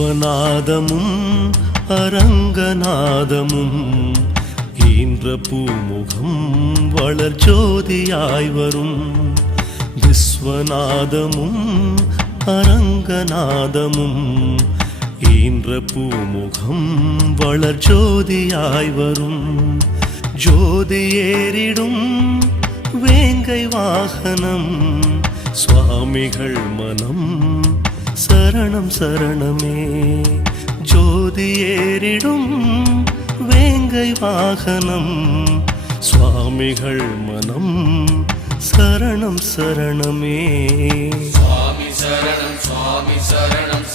விஸ்வநாதமும் அரங்கநாதமும் ஈன்ற பூமுகம் வளர்ஜோதியாய் வரும். விஸ்வநாதமும் அரங்கநாதமும் ஈன்ற பூமுகம் வளர்ஜோதியாய் வரும். ஜோதி ஏறிடும் வேங்கை வாகனம் சுவாமிகள் மனம் சரணம் சரணமே. ஜோதி ஏறிடும் வேங்கை வாகனம் சுவாமிகள் மனம் சரணம் சரணமே. சுவாமி சரணம் சுவாமி சரணம்